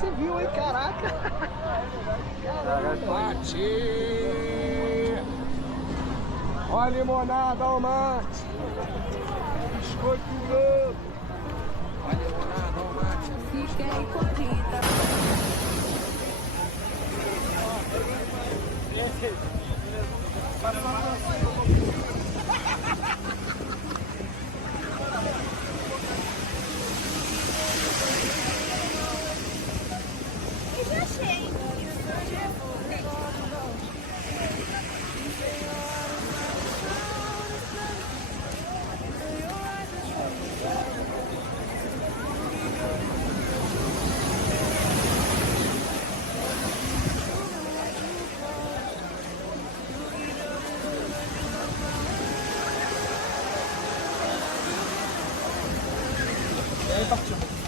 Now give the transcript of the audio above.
você viu, hein? Caraca! Caramba! Bate! Ó a limonada, ó o mate! Biscoito louco! Ó a limonada, ó o mate! Fiquei corrida. Eu já achei. E aí, partiu.